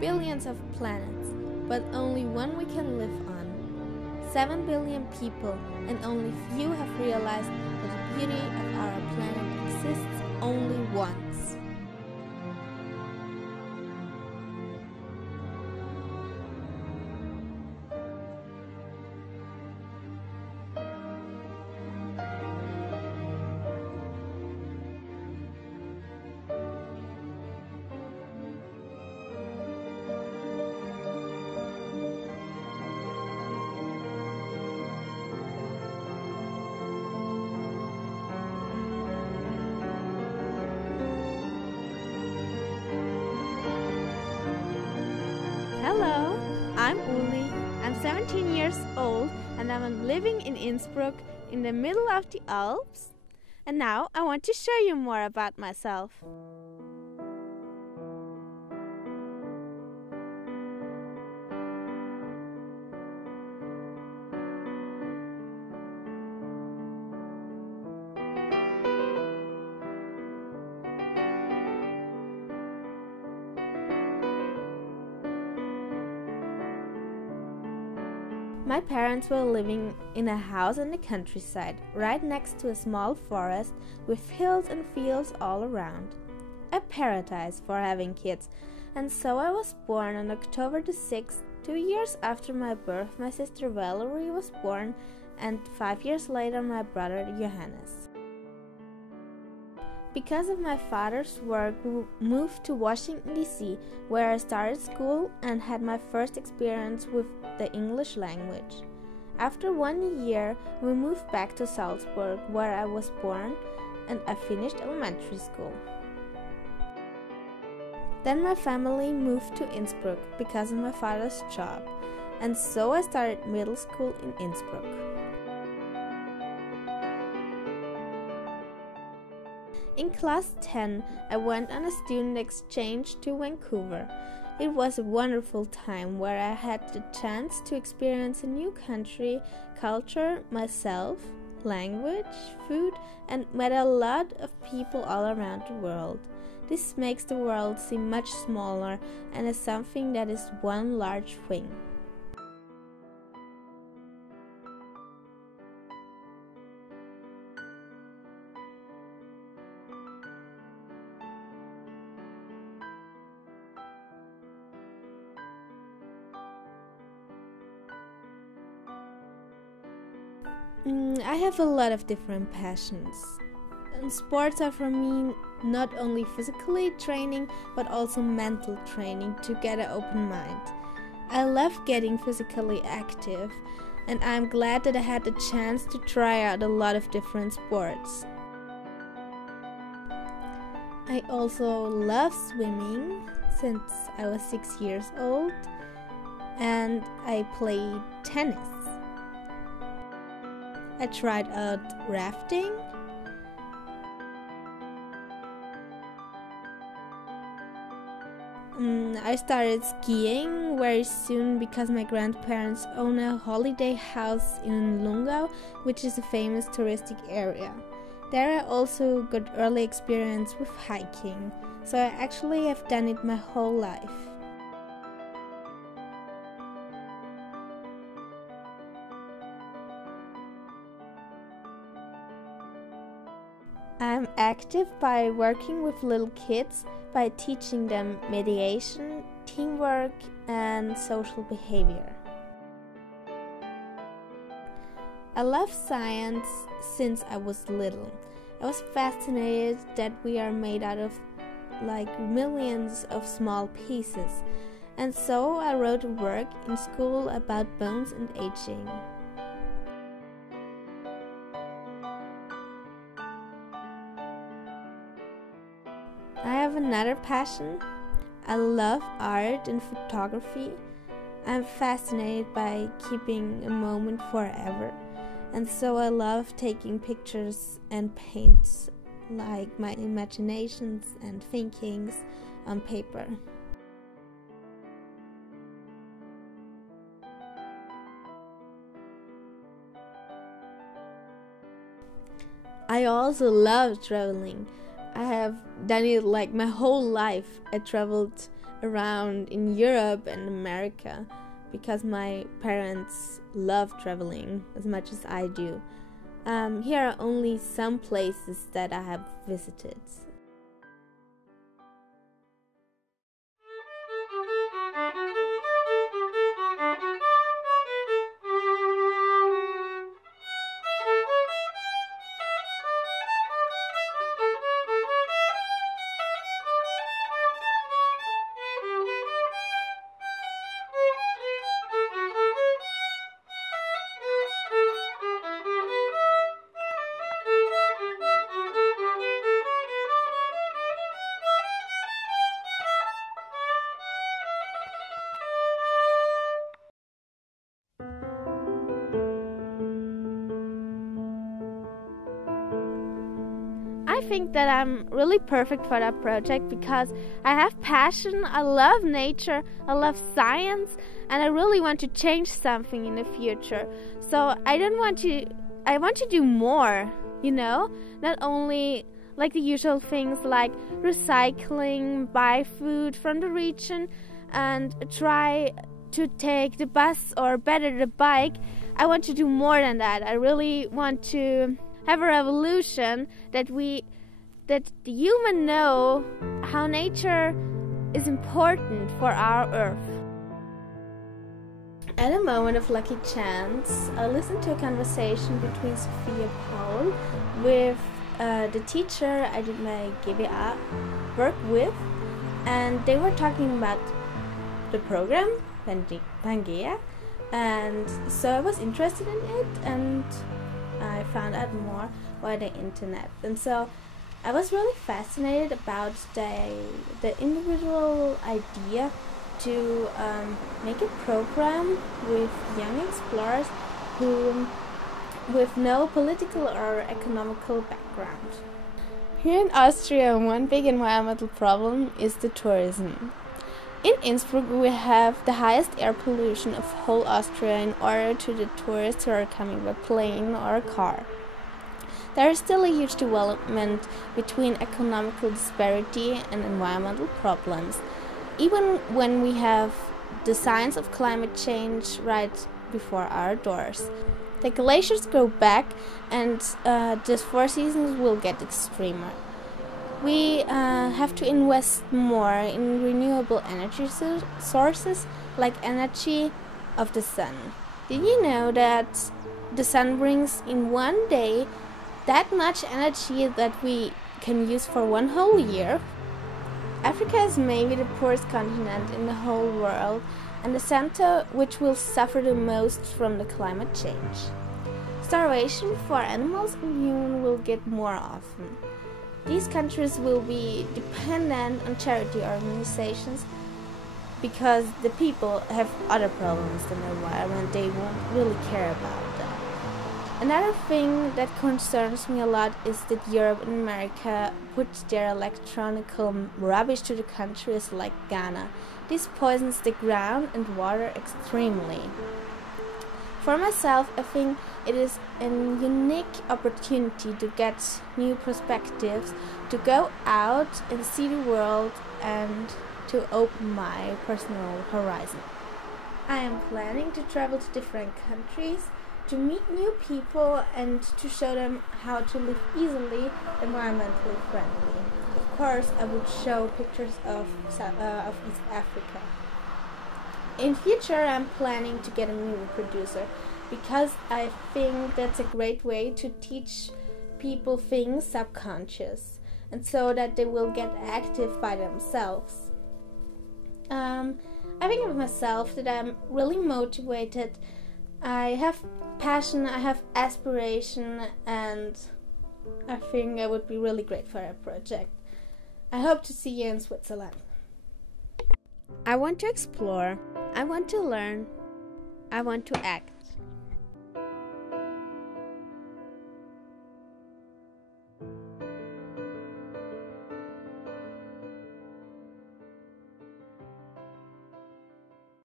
billions of planets, but only one we can live on. 7 billion people, and only few have realized that the beauty of our planet exists only once. Hello, I'm Uli. I'm 17 years old and I'm living in Innsbruck in the middle of the Alps. And now I want to show you more about myself. My parents were living in a house in the countryside, right next to a small forest with hills and fields all around. A paradise for having kids, and so I was born on October the 6th. 2 years after my birth, my sister Valerie was born, and 5 years later my brother Johannes. Because of my father's work, we moved to Washington, D.C., where I started school and had my first experience with the English language. After 1 year, we moved back to Salzburg, where I was born, and I finished elementary school. Then my family moved to Innsbruck because of my father's job, and so I started middle school in Innsbruck. In class 10, I went on a student exchange to Vancouver. It was a wonderful time where I had the chance to experience a new country, culture, myself, language, food, and met a lot of people all around the world. This makes the world seem much smaller and is something that is one large thing. I have a lot of different passions. And sports are for me not only physically training but also mental training to get an open mind. I love getting physically active, and I'm glad that I had the chance to try out a lot of different sports. I also love swimming since I was 6 years old, and I played tennis. I tried out rafting. I started skiing very soon because my grandparents own a holiday house in Lungau, which is a famous touristic area. There I also got early experience with hiking, so I actually have done it my whole life. I'm active by working with little kids, by teaching them mediation, teamwork, and social behavior. I love science since I was little. I was fascinated that we are made out of like millions of small pieces, and so I wrote a work in school about bones and aging. I have another passion. I love art and photography. I'm fascinated by keeping a moment forever, and so I love taking pictures and paints like my imaginations and thinkings on paper. I also love traveling. I have done it like my whole life. I traveled around in Europe and America because my parents love traveling as much as I do. Here are only some places that I have visited. I think that I'm really perfect for that project because I have passion, I love nature, I love science, and I really want to change something in the future. So I want to do more, not only like the usual things like recycling, buy food from the region, and try to take the bus or better the bike. I want to do more than that. I really want to have a revolution that the human know how nature is important for our earth. At a moment of lucky chance, I listened to a conversation between Sophia and Paul with the teacher I did my GBA work with, and they were talking about the program Pangea, and so I was interested in it, and I found out more via the internet. And so I was really fascinated about the individual idea to make a program with young explorers who with no political or economical background. Here in Austria, one big environmental problem is the tourism. In Innsbruck, we have the highest air pollution of whole Austria in order to the tourists who are coming by plane or car. There is still a huge development between economical disparity and environmental problems, even when we have the signs of climate change right before our doors. The glaciers go back, and the 4 seasons will get extremer. We have to invest more in renewable energy sources like energy of the sun. Did you know that the sun brings in one day that much energy that we can use for one whole year? Africa is maybe the poorest continent in the whole world and the center which will suffer the most from the climate change. Starvation for animals and humans will get more often. These countries will be dependent on charity organizations because the people have other problems than the environment. They won't really care about that. Another thing that concerns me a lot is that Europe and America put their electronic rubbish to the countries like Ghana. This poisons the ground and water extremely. For myself, I think it is a unique opportunity to get new perspectives, to go out and see the world and to open my personal horizon. I am planning to travel to different countries, to meet new people and to show them how to live easily, environmentally friendly. Of course, I would show pictures of East Africa. In future, I'm planning to get a movie producer because I think that's a great way to teach people things subconscious and so that they will get active by themselves. I think of myself that I'm really motivated. I have passion, I have aspiration, and I think I would be really great for a project. I hope to see you in Switzerland. I want to explore, I want to learn, I want to act.